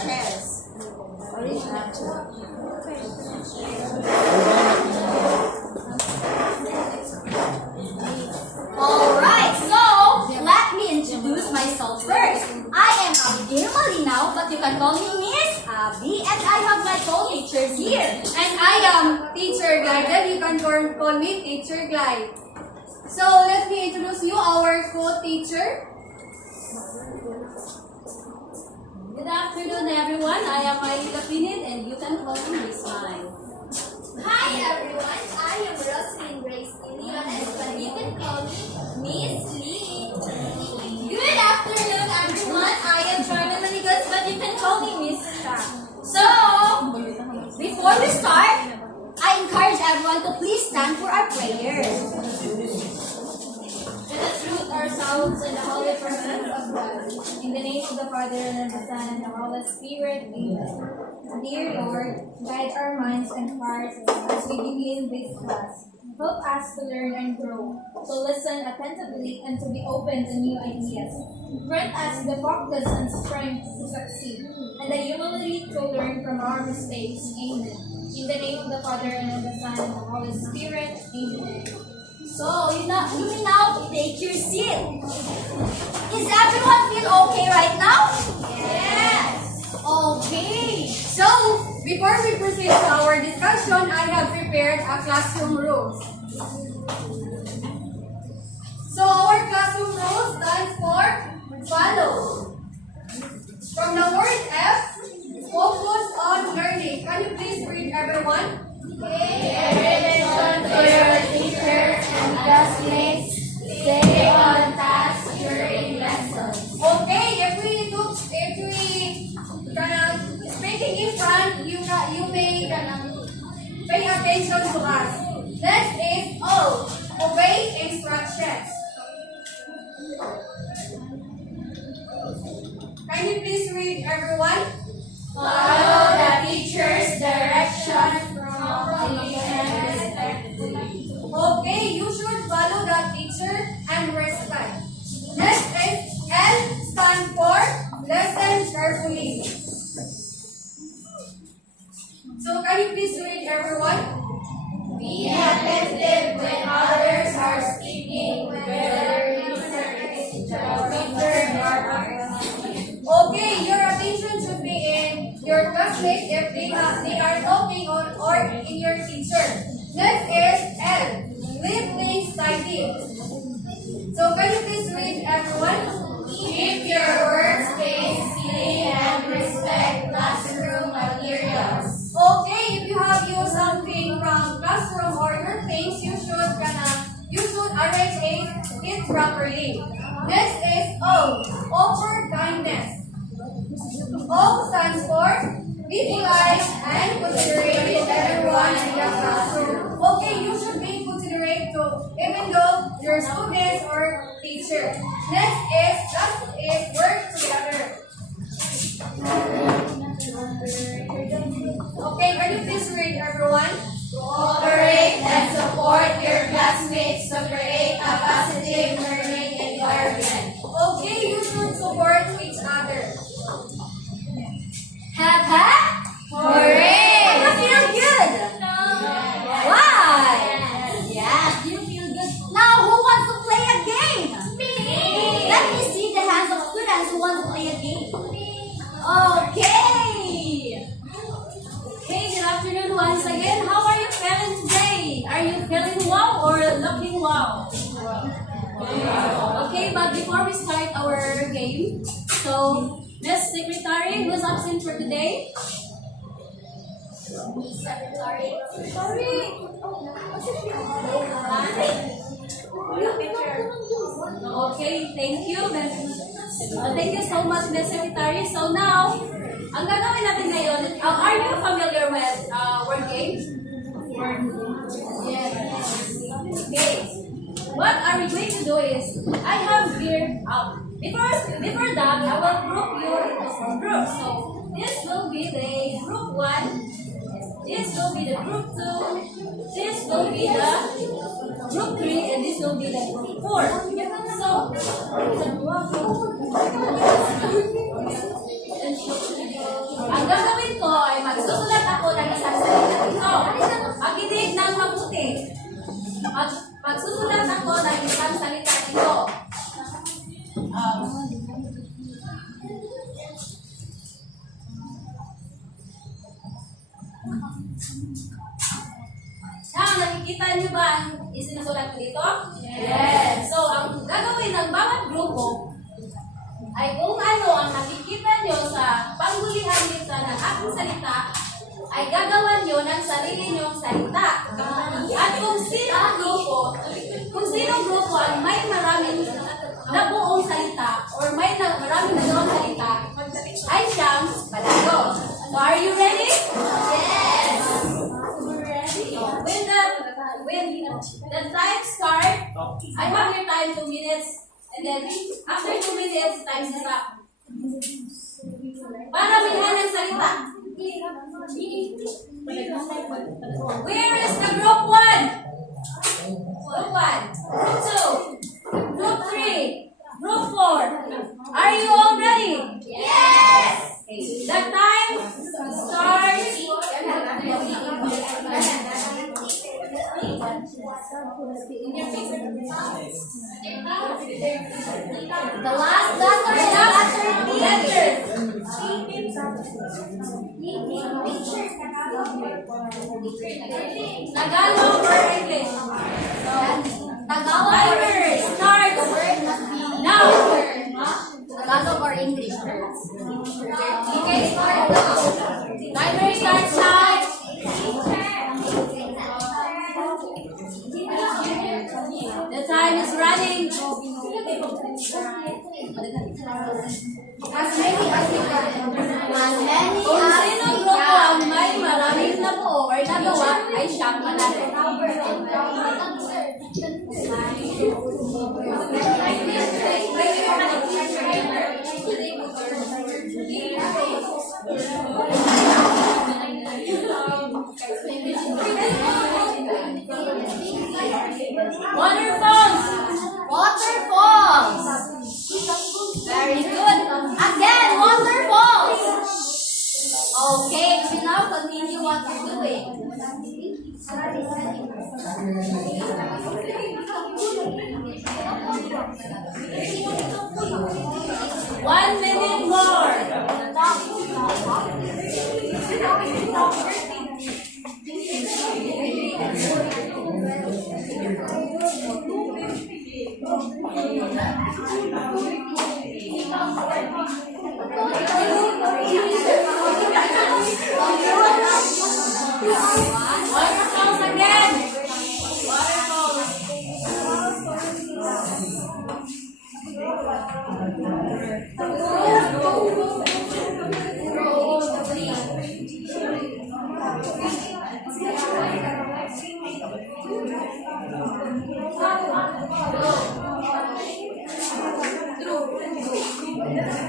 chairs. Alright, so let me introduce myself first. I am Abigail Malinaw, but you can call me Miss Abby, and I have my co-teachers here. And I am Teacher Glide. You can call me Teacher Glide. So let me introduce you our co-teacher. Good afternoon, everyone. I am Maylita Pinit, and you can call me Miss Mai. Hi everyone, I am Roslyn Grace Leones, but you can call me Miss Lee. Good afternoon everyone, I am Charlotte Manigas, but you can call me Miss Sha. So, before we start, I encourage everyone to please stand for our prayers. Let us root ourselves in the holy presence of God. In the name of the Father, and of the Son, and the Holy Spirit, amen. Dear Lord, guide our minds and hearts as we begin this class. Help us to learn and grow, to listen attentively, and to be open to new ideas. Grant us the focus and strength to succeed, and the humility to learn from our mistakes. Amen. In the name of the Father, and of the Son, and the Holy Spirit. Amen. So, you may now take your seat. Is everyone feel okay right now? Yes. Okay. So, before we proceed to our discussion, I have prepared a classroom rules. So, our classroom rules stands for follow. From the word F, focus on learning. Can you please read everyone? Pay attention to your teachers and classmates. Stay on task during lessons. Okay, if we speaking in front, you may pay attention to us. Next is O. Obey instructions. Can you please read everyone? Follow the teacher's direction promptly and respectfully. Okay, you should follow the teacher and respect. Next is L stand for listen carefully. So can you please read everyone? Be attentive when others are speaking, whether research, your Okay, your attention should be in your classmates if they are talking or in your teacher. Next is L. Leave things tidy. So can you please read everyone? Keep your workspace clean and respect classroom materials. Okay, if you have used something from classroom or your things, you should arrange it properly. Next is O. Offer kindness. O stands for be polite and considerate to everyone in the classroom. Okay, you should be considerate to even though your students or teacher. Next is work together. Okay, can you please read everyone? Cooperate and support your classmates to create a positive learning environment. Okay, you should support each other. Have? Hooray! You feel good? Why? Yes. You feel good. Now, who wants to play a game? Me. Let me see the hands of students who want to play a game. Okay. Hey, good afternoon once again. How are you feeling today? Are you feeling wow or looking wow? Okay, but before we start our game, so Miss Secretary, who's absent for today? Secretary. Okay, thank you. Thank you so much, Miss Secretary. So now, ang gagawin natin ngayon, are you familiar with word games? Yes. Okay. What are we going to do is, I have here, before that, I will group you into some groups. So, this will be the group 1, this will be the group 2, this will be the group 3, and this will be the group 4. So, Now, nakikita niyo ba ang isinusulat ko dito? Yes! So, ang gagawin ng bawat grupo ay kung ano ang nakikita niyo sa panghulihan lista ng aking salita, ay gagawan niyo ng sarili niyong salita. At kung sino grupo ang may maraming nabuong salita or may maraming nagawang salita, ay siyang panalo. So, are you ready? Yes! When the time starts, I have your time 2 minutes, and then after 2 minutes, time is up. Para minhan ng salita. Where is the group 1? Group 1, group 2, group 3, group 4. Are you all ready? Yes! The time starts. The last letter. Tagalog or English? Tagalog or Timer start now. Tagalog or English? Okay, start now. Timer starts now. The time is running. As many as you can. As many Kung as sinong you grupo can. ang may maraming nabuo or nagawa ay siyang manalo. Waterfalls. Waterfalls. Very good. Again, waterfalls. Okay, we now continue what we're doing. 1 minute more. Waterfalls again. Waterfalls.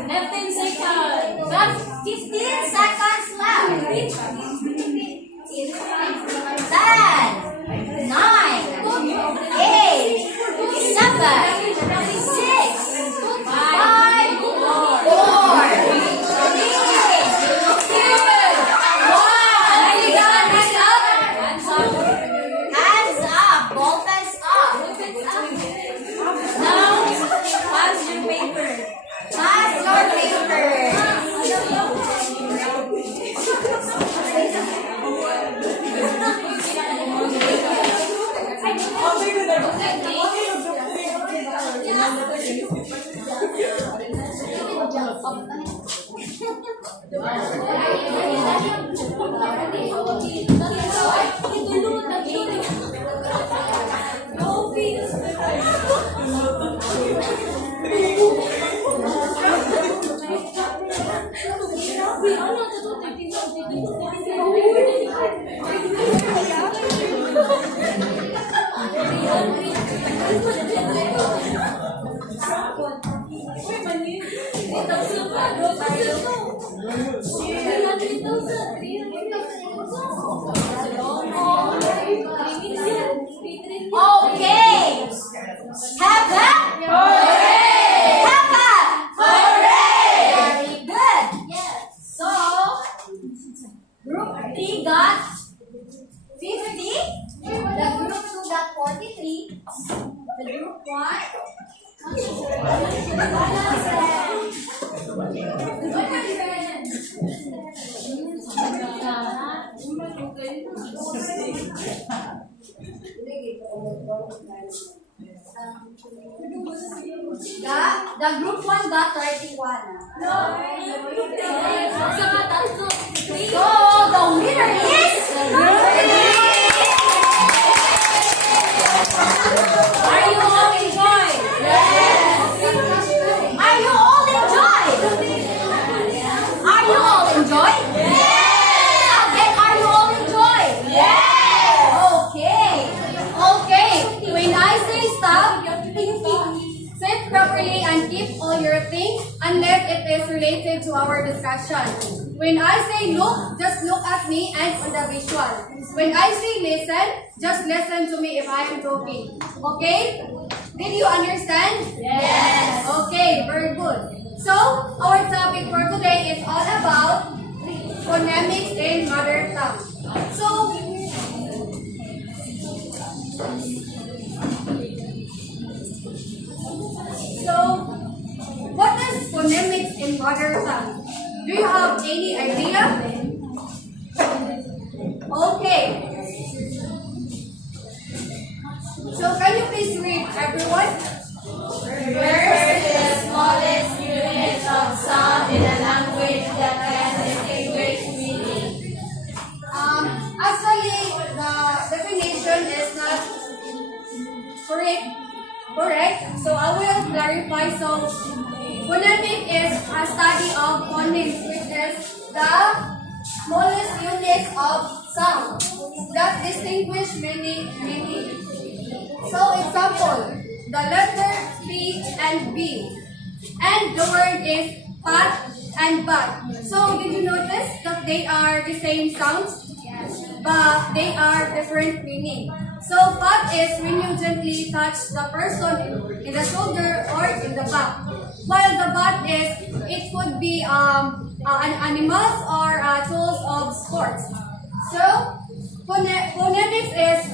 Left 10 seconds. 15 seconds left. 10, 9, 8, 7, 6, 5, 4, 3, 2, 1. Hands up. Hands up. Ball pens up. Now, pass your paper. Pass your paper. Okay. Hapa. Hooray! Hapa. Hooray! Very good. Yes. So, group 3 got 50. The group 2 got 43. The group 1. The group 1 got 31. So, the winner is... Are you all enjoyed? Are you all enjoyed? Are you all enjoyed? And are you all enjoyed? Okay. Okay. When I say stop, sit properly and keep all your things unless it is related to our discussion. When I say look, just look at me and on the visual. When I say listen, just listen to me if I am talking. Okay? Did you understand? Yes. Okay, very good. So, our topic for today is all about phonemics in mother tongue. So, what is phonemics in mother tongue? Do you have any idea? Okay. So, can you please read, everyone? First, the smallest unit of sound in a language that can distinguish meaning. Actually, the definition is not correct. So I will clarify. So phonemic is a study of phonemes, which is the smallest units of sound that distinguish many meaning. So example, the letter P and B, and the word is pat and bat. So did you notice that they are the same sounds? But they are different meaning. So pat is when you gently touch the person in the shoulder or in the back. While the bat is, it could be an animals or tools of sports. So phonetics is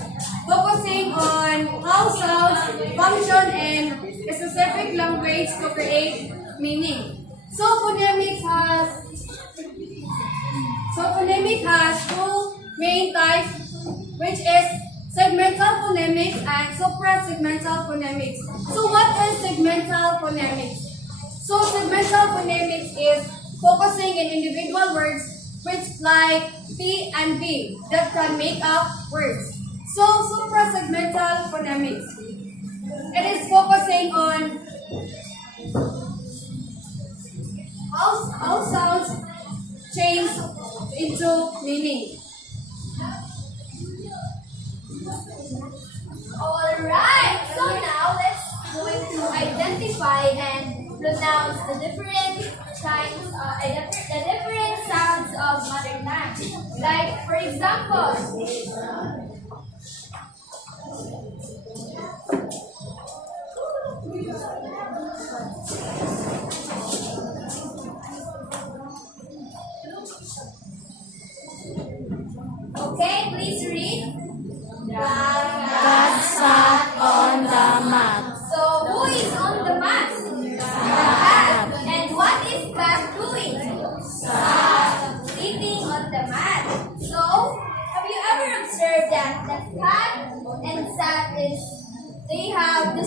focusing on how sounds function in a specific language to create meaning. So phonemics has two main types, which is segmental phonemics and suprasegmental phonemics. So what is segmental phonemics? So segmental phonemics is focusing in individual words which like P and B that can make up words. So suprasegmental phonemics, it is focusing on how sounds change into meaning. Alright, so now let's going to identify and pronounce the different sounds of mother tongue. Like, for example, okay, please read. Cat sat on the mat. So, who is on the mat? The cat. And what is cat doing? Sitting on the mat. So, have you ever observed that the cat and sat they have the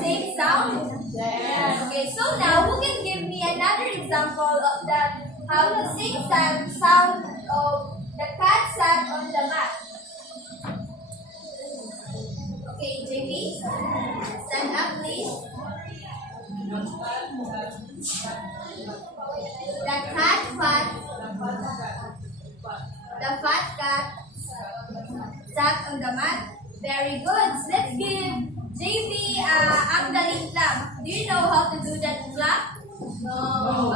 same sound? Yes. Okay, so now who can give me another example of that? How the same sound of the cat sat on the mat? Okay, JB, stand up, please. The fat cat sat on the mat. Very good. Let's give JB ang galing clap. Do you know how to do that clap? No.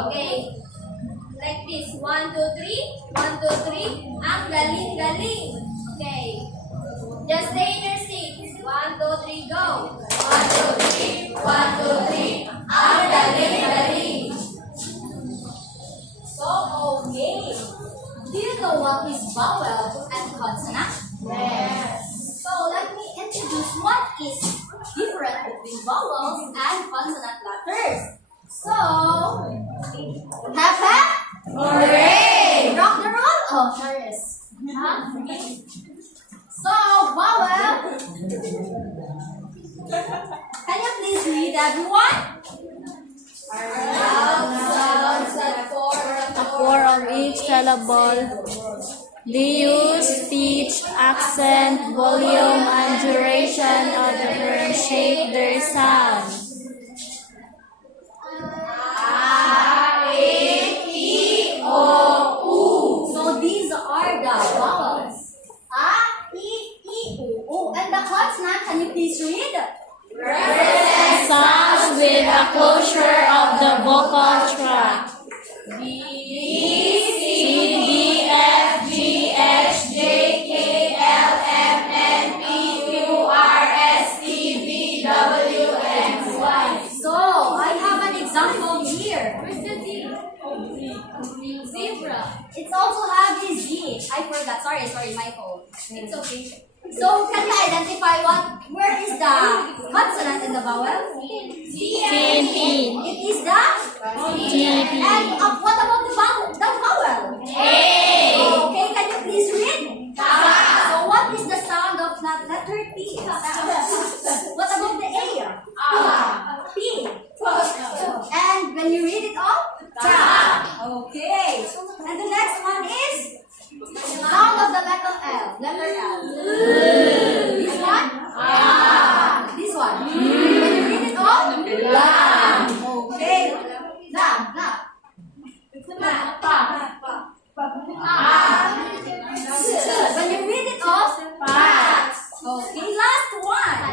Okay. Like this. 1, 2, 3. 1, 2, 3. Ang galing. Okay. Just stay in your seat. 1, 2, 3, go. 1, 2, 3. 1, 2, 3. Ang galing. So, okay. Do you know what is vowel and consonant? Yes. So, let me introduce what is different between vowels and consonant letters. So, hooray! Rock the roll? Oh, Paris. Huh? So, vowel of each syllable. The use, pitch, accent, volume, and duration of differentiate their sound. So these are the vowels. A, E, U. And the consonant, can you please read? Sounds with a closure of the vocal tract. So, I have an example here. Zebra. It's also have this Z. I forgot. Sorry, my fault. It's okay. So, can you identify where is the consonant in the vowel? TP. It is the TP. And what about the vowel? Okay, can you please read? So, what is the sound of that letter P? What about the A? P. And when you read it all? Okay. And the next one is sound of the letter L. This one? This one. When you read it all? La. Okay. La. When you read it all? Okay. Last one.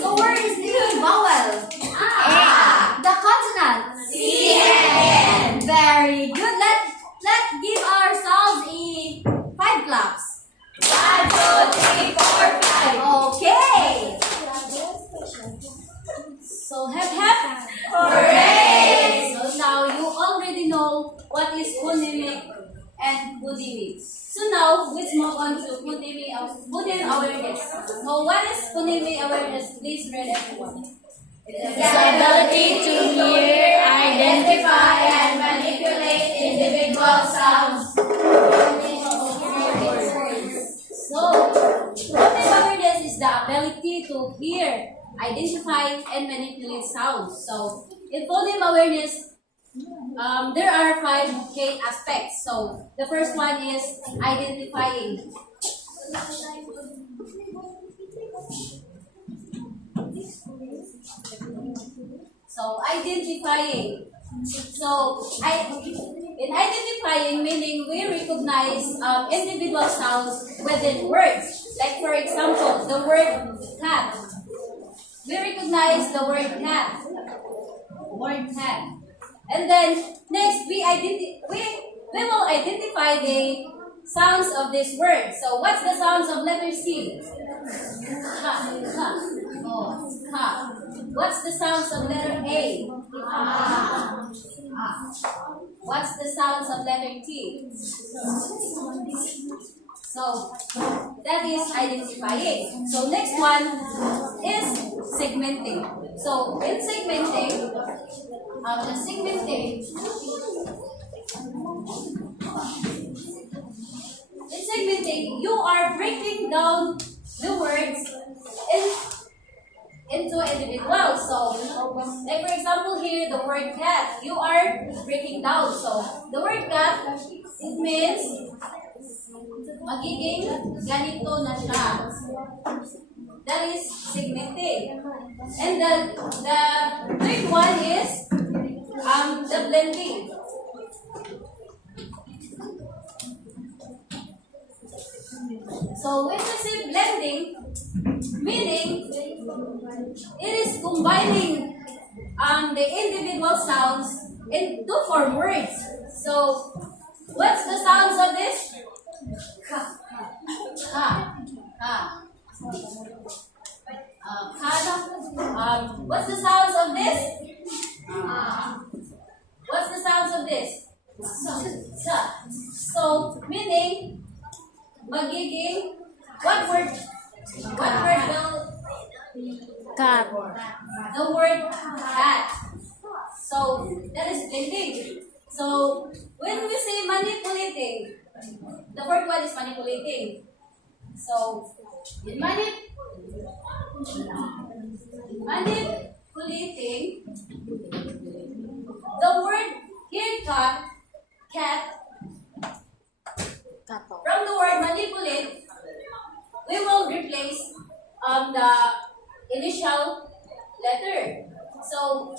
So where is the vowel? The consonant? Very good. Let's give ourselves a 5 claps. 1, 2, 3, 4, 5. Okay. So hep. Hooray! So now you already know what is phonemic and phonemic. So now let's move on to phonemic awareness. So what is phonemic awareness? Please read everyone. The ability to hear, identify, and manipulate individual sounds. So phonemic awareness is the ability to hear, identify, and manipulate sounds. So in phonemic awareness, there are 5 key aspects. So the first one is identifying. So identifying. In identifying, meaning we recognize individual sounds within words. Like for example, the word cat. We recognize the word cat. And then next we will identify the sounds of this word. So what's the sounds of letter C? Ka. Ka. What's the sounds of letter A? What's the sounds of letter T? So that is identifying. So next one is segmenting. So in segmenting, you are breaking down the words into individuals. So, like for example here, the word cat, you are breaking down. So, the word cat, it means magiging ganito na siya. That is segmenting. And the third one is the blending. So when we say blending, meaning it is combining the individual sounds into form words. So what's the sounds of this? Ka. What's the sounds of this? What's the sounds of this? Sa. So meaning magiging what word will Cat. the word cat. So that is blending. So when we say manipulating, the fourth one is manipulating. So in manipulating, manipulating, the word here cat, from the word manipulate, we will replace the initial letter. So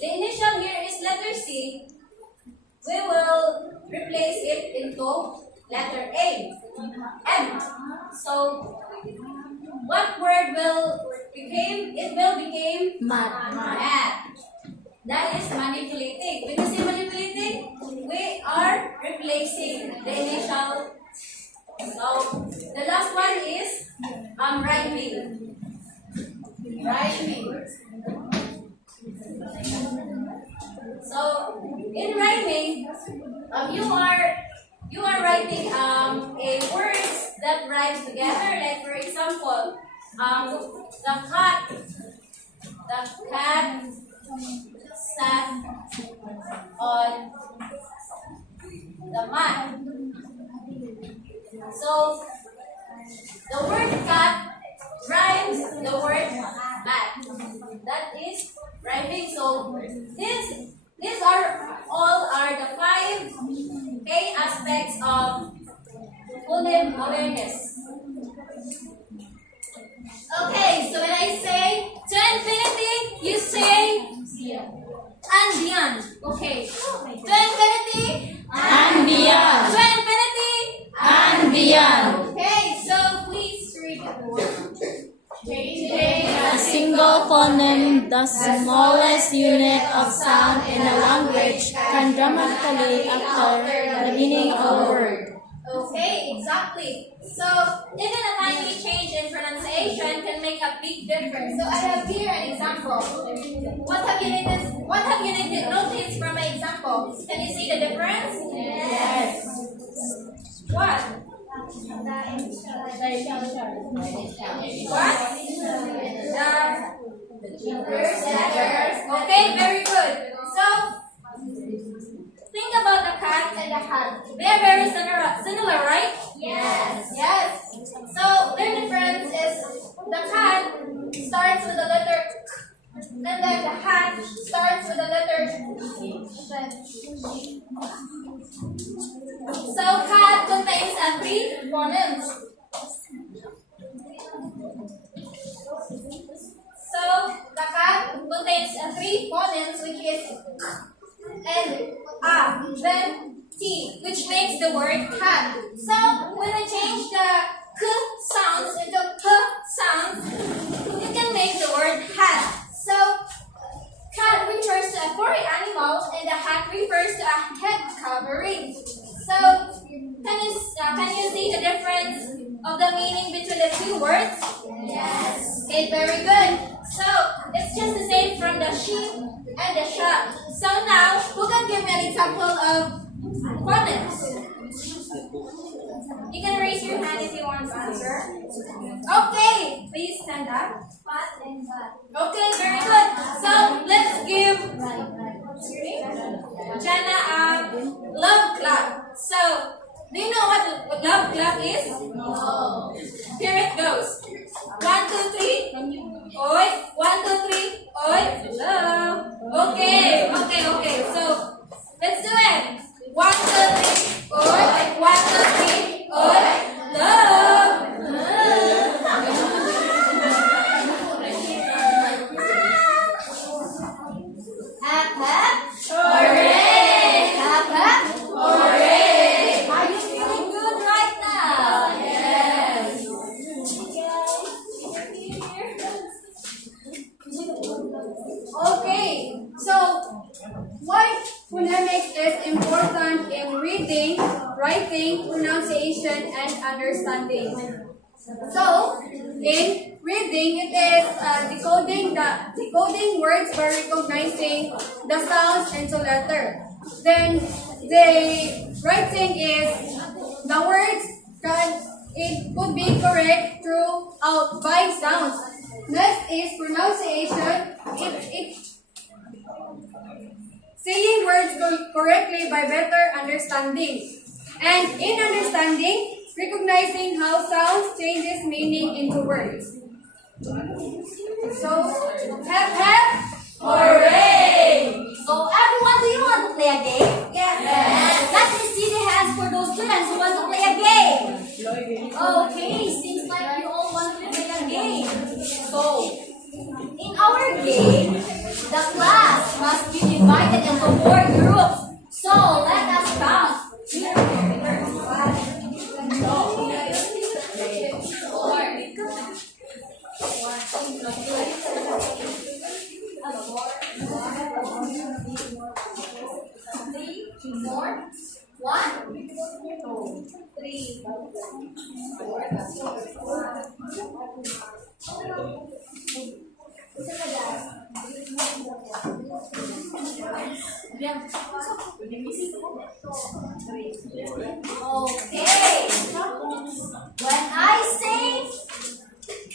the initial here is letter C. We will replace it into letter A. M. So what word will became? It will become math. That is manipulating. When you say manipulating, we are replacing the initial. So the last one is rhyming. Rhyming. So in rhyming, you are writing a words that rhymes together. Like for example, the cat sat on the mat. So the word cat rhymes the word mat. That is rhyming. So these are all are the 5 A aspects of phoneme awareness. Okay, so when I say to infinity, you say and beyond. Okay. To infinity And beyond. to infinity. And beyond. Okay, so please read the board. A single phoneme, the smallest unit of sound in a language, can dramatically alter the meaning of a word. Okay, exactly. So even a tiny change in pronunciation can make a big difference. So I have here an example. What have you noticed from my example? Can you see the difference? Yes. What? What? Okay, very good. So think about the cat and the hat. They are very similar, right? Yes. Yes. So their difference is the cat starts with the letter K, and then the hat starts with the letter Sh. So cat contains 3 phonemes. So the cat contains 3 phonemes, which is K and A, then T, which makes the word cat. So when we change the K sounds into K sounds, you can make the word hat. So cat refers to a furry animal, and the hat refers to a head covering. So can you see the difference of the meaning between the 2 words? Yes. Okay, very good. So it's just the same from the sheep and the shark. So now, who can give me an example of phonemes? You can raise your hand if you want to answer. Okay, please stand up. Fat and fat. Okay, very good. So let's give Jana a love clap. So, do you know what love clap is? No. Here it goes. 1, 2, 3. Oi. 1, 2, 3. Oi. Love. Okay. So let's do it. 1, 2, 3. Oi. 1, 2, 3. Oi. Love. Hap hap. Hooray. Hap hap. Hooray. Are you feeling good right now? Yes. Okay, so why phonemics is important in reading, writing, pronunciation, and understanding. So, in reading, it is decoding words by recognizing the sounds into letter. Then the writing is the words it could be correct throughout by sounds. Next is pronunciation. Saying words correctly by better understanding. And in understanding, recognizing how sounds changes meaning into words. So, have, Hooray! So everyone, do you want to play a game? Yes. Let me see the hands for those students who want to play a game. Okay, seems like you all want to play a game. So, in our game, the class must be divided into 4 groups. So, let us count. Four, one, two, three, okay. When I say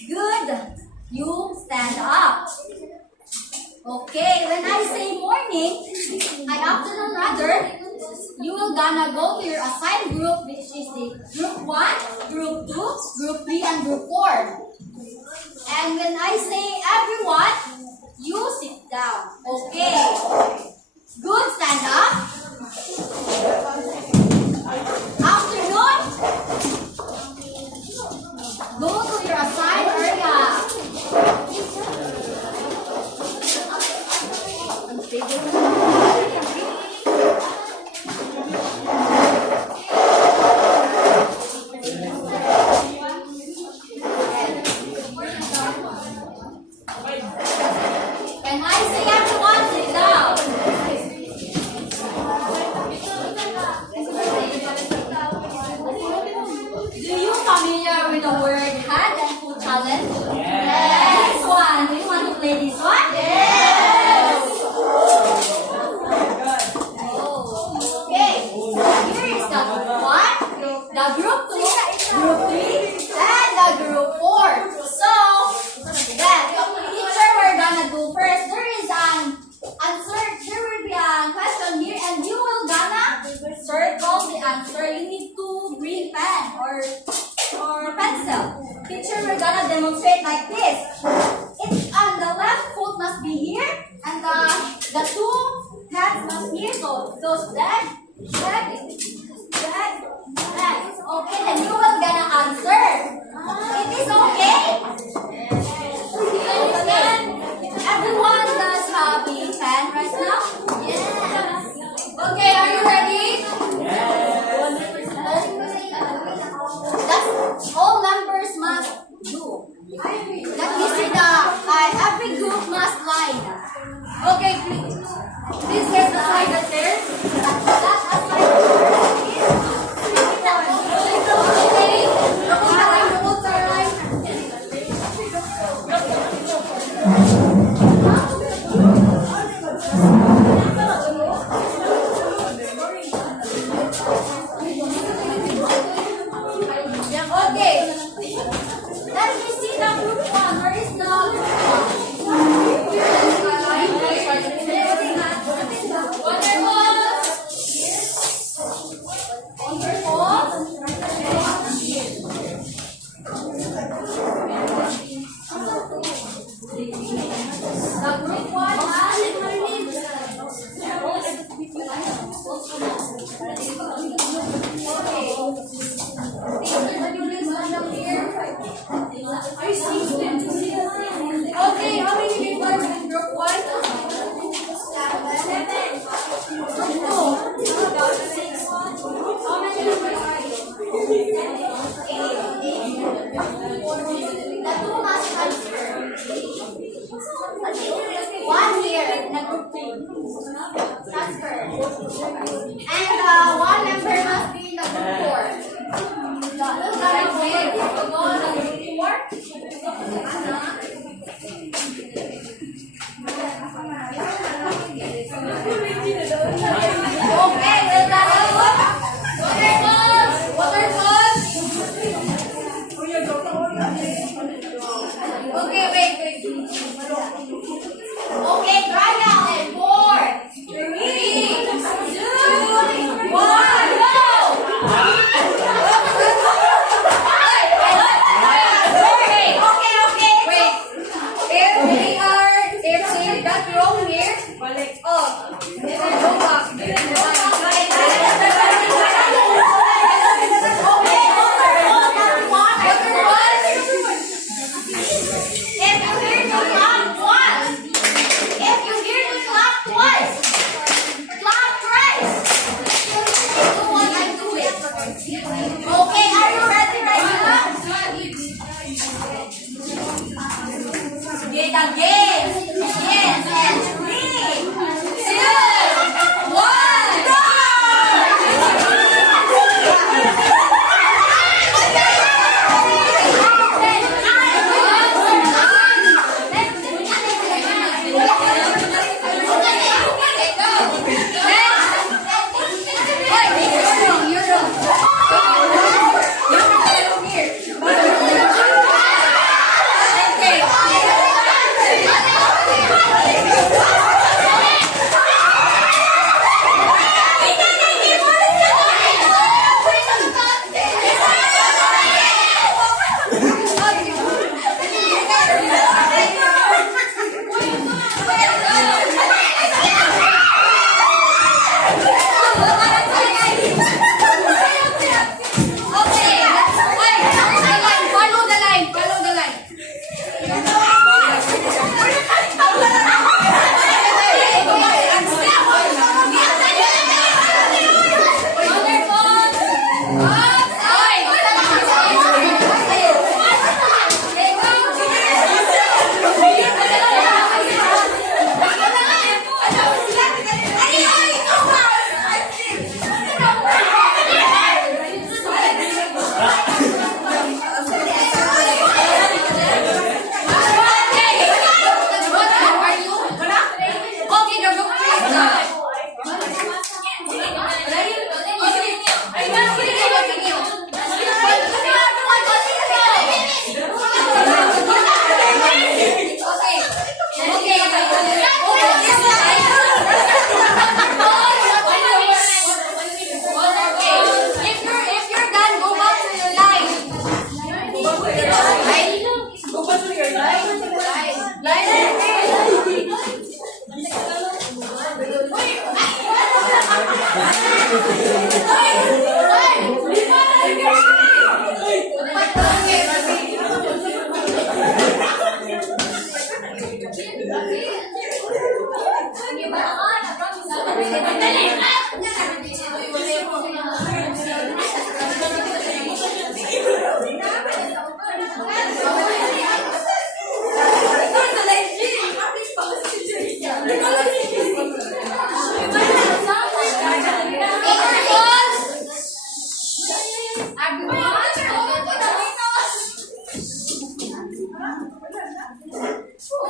good, you stand up. Okay, when I say morning, afternoon rather, you will gonna go to your assigned group, which is the group 1, group 2, group 3, and group 4. And when I say everyone, you sit down. Okay. Good, stand up. Afternoon, go to your assigned area. When I say everyone, sit down. Do you familiar with the word hand and foot challenge? Yes. This one. Do you want to play this one? Yes. Okay. Here is the group 1, the group 2, group 3, and the group 4. So, that teacher we're gonna do first. There is an answer. There will be a question here, and you will gonna circle the answer. You need to green pen or pencil. Teacher, we're gonna demonstrate like this. It's on the left foot must be here, and the 2 hands must be here. So those leg. Okay, then you will gonna answer. It is okay. Everyone does have a pen right now? Yes. Okay, are you ready? That's all members must do. Let me see every group must line. Okay, please get aside the chairs. Okay. Let me see the group 1. Where is the group 1? Okay, how many people in group 1? 6. How many the 2 must transfer. 1 here, the group 3. Transfer. And 1 member must be in the group 4. Okay, try now. And 4, 3, 2, 1.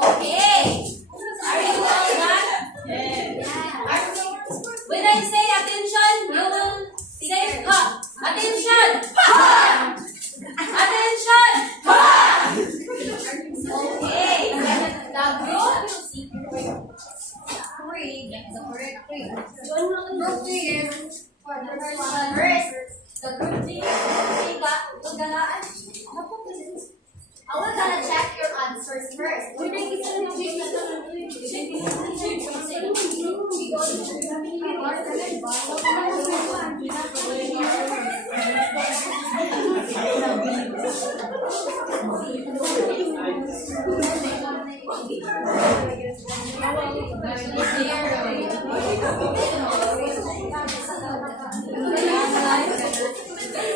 Okay. Are you all done? When I say attention, you will say ha. Attention. Ha. Attention. Ha. Okay. The group three. The correct three. Group 3 is For the first one. First. The group three. I was gonna check your answers first.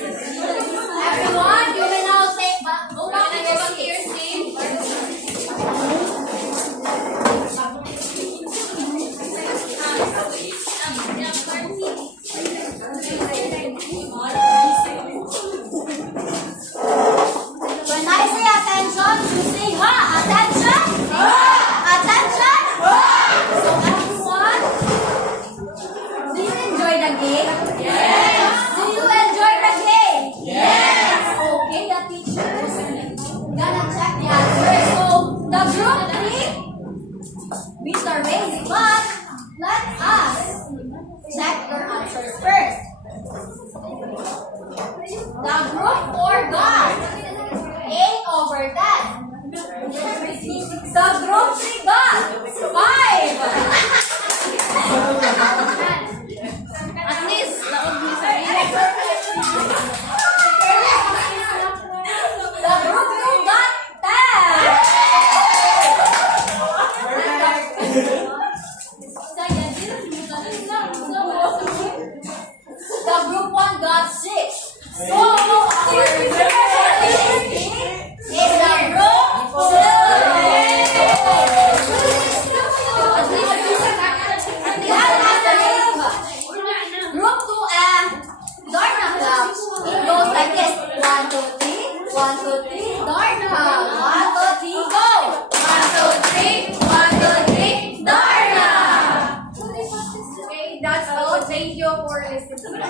Everyone, you may now say, go back to your seat. When I say attention, you say ha. Attention. Ha. Attention. Ha. So everyone, do you enjoy the game? Yes. Do you enjoy the game? Yes. Okay, the teachers gonna check the answers. So the group 3, Mr. Race, but let us check your answers first. The group 4 got 8/10. The group 3 got 5. At least, the group 2 got 10. The group 1 got 6. So, our is the group 2. Group 2 and Dorna Club. It goes like this. 1, 2, 3. 1, 2, 3. Dorna. 1, 2, 3, go. 1, 2, 3. 1, 2, 3. Dorna. okay. That's all. Thank you for listening.